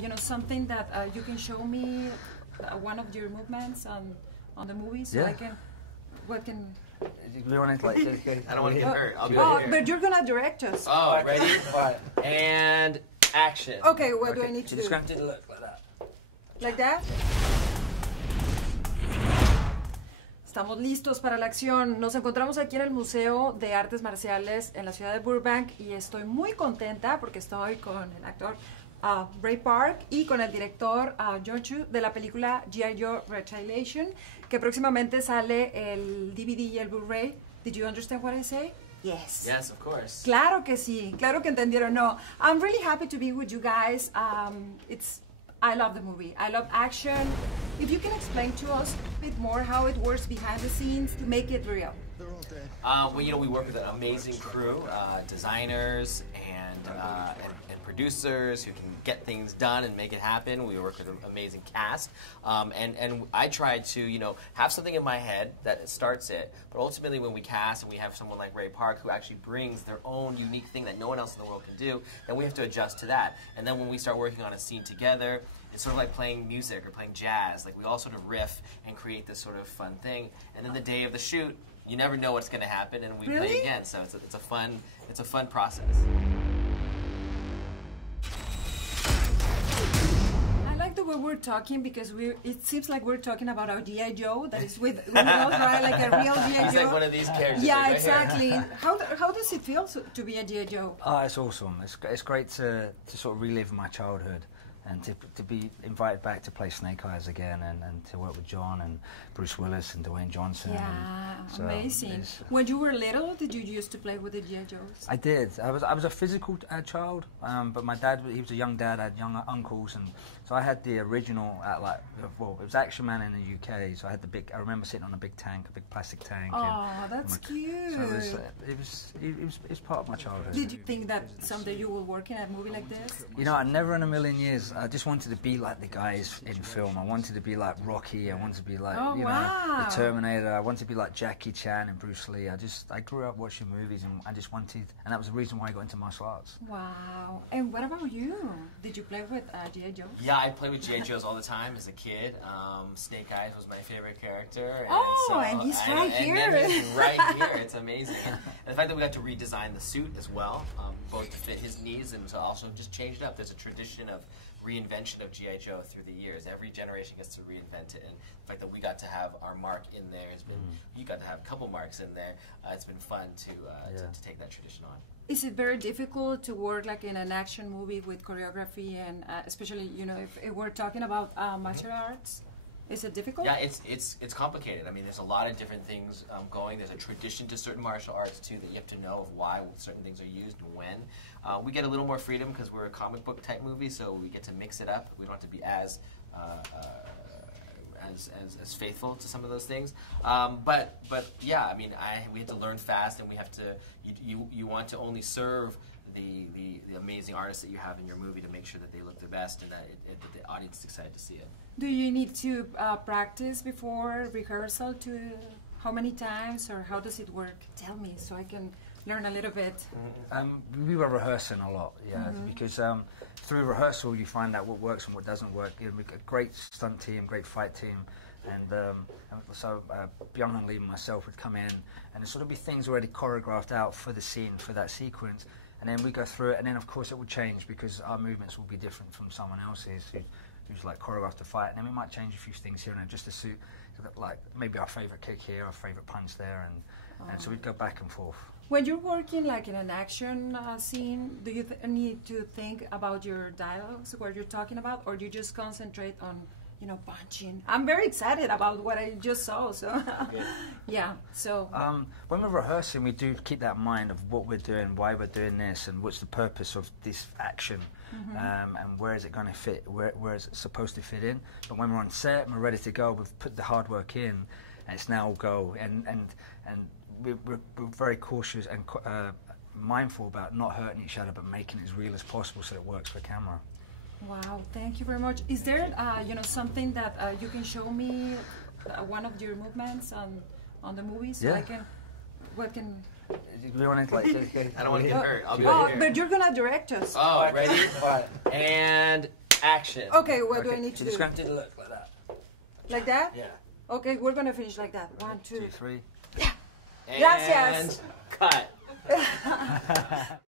you know, something that you can show me one of your movements on the movie, so I can, We want to, like, I don't want to get hurt. I'll be over here. But you're gonna direct us. Oh, ready? And action. Okay, what do I need to do? Just going to look like that. Like that? Estamos listos para la acción. Nos encontramos aquí en el Museo de Artes Marciales en la ciudad de Burbank y estoy muy contenta porque estoy con el actor Ray Park y con el director John Chu de la película G.I.Joe Retaliation, que próximamente sale el DVD y el Blu-ray. Did you understand what I say? Yes. Yes, of course. Claro que sí, claro que entendieron. No, I'm really happy to be with you guys. I love the movie. I love action. If you can explain to us a bit more how it works behind the scenes to make it real. Well, you know, we work with an amazing crew, designers and producers who can get things done and make it happen. We work with an amazing cast, and I try to, you know, have something in my head that starts it. But ultimately, when we cast and we have someone like Ray Park who actually brings their own unique thing that no one else in the world can do, then we have to adjust to that. And then when we start working on a scene together, it's sort of like playing music or playing jazz. Like we all sort of riff and create this sort of fun thing. And then the day of the shoot, you never know what's going to happen, and we play again. So it's a fun process. I like the way we're talking because it seems like we're talking about our G.I. Joe that is with us, right? Like a real G.I. Joe. He's like one of these characters. Yeah, right exactly. Here. How does it feel to be a G.I. Joe? Oh, it's awesome. It's great to sort of relive my childhood. And to be invited back to play Snake Eyes again and to work with John and Bruce Willis and Dwayne Johnson. Yeah, so amazing. When you were little, did you used to play with the G.I. Joes? I did. I was a physical child, but my dad, he was a young dad, I had young uncles, and so I had the original, well, it was Action Man in the UK, so I had I remember sitting on a big plastic tank. Oh, that's cute. So it was part of my childhood. Did you think that someday you will work in a movie like this? You know, I never in a million years. I just wanted to be like the guys in film. I wanted to be like Rocky. I wanted to be like, you know, the Terminator. I wanted to be like Jackie Chan and Bruce Lee. I grew up watching movies, and I just wanted, and that was the reason why I got into martial arts. Wow. And what about you? Did you play with G.I. Joe? Yeah, I played with G.I. Joes all the time as a kid. Snake Eyes was my favorite character. And he's right here. He's right here. It's amazing. And the fact that we got to redesign the suit as well, both to fit his needs and to also just change it up. There's a tradition of reinvention of G.I. Joe through the years. Every generation gets to reinvent it, and the fact that we got to have our mark in there has been, you got to have a couple marks in there, it's been fun to take that tradition on. Is it very difficult to work like in an action movie with choreography and especially, you know, if we're talking about martial arts? Is it difficult? Yeah, it's complicated. I mean, there's a lot of different things going. There's a tradition to certain martial arts, too, that you have to know of why certain things are used and when. We get a little more freedom because we're a comic book type movie, so we get to mix it up. We don't have to be as faithful to some of those things. But yeah, I mean, we have to learn fast, and we have to. You want to only serve the amazing artists that you have in your movie to make sure that they look the best and that the audience is excited to see it. Do you need to practice before rehearsal? How many times, or how does it work? Tell me so I can learn a little bit. We were rehearsing a lot, because through rehearsal you find out what works and what doesn't work. You know, we've got a great stunt team, great fight team, and so Byung-hun Lee and myself would come in, and there'd sort of be things already choreographed out for the scene, for that sequence, and then we go through it, and then of course it would change because our movements will be different from someone else's who's like choreographed the fight, and then we might change a few things here and there just to suit, like maybe our favourite kick here, our favourite punch there, and so we'd go back and forth. When you're working like in an action scene, do you need to think about your dialogues, what you're talking about, or do you just concentrate on, you know, punching? I'm very excited about what I just saw, so yeah. So when we're rehearsing, we do keep that in mind of what we're doing, why we're doing this, and what's the purpose of this action, and where is it going to fit, where is it supposed to fit in. But when we're on set and we're ready to go, we've put the hard work in, and it's now go, and we're very cautious and mindful about not hurting each other, but making it as real as possible so it works for camera. Wow, thank you very much. Is there, you know, something that you can show me, one of your movements on the movie, so I can, We want to, like, I don't want to get hurt. I'll be over here. But you're gonna direct us. Oh, ready? And action. Okay, what do I need to So do? just going to look like that. Like that? Yeah. Okay, we're gonna finish like that. 1, 2, 2, 3. And Gracias. cut.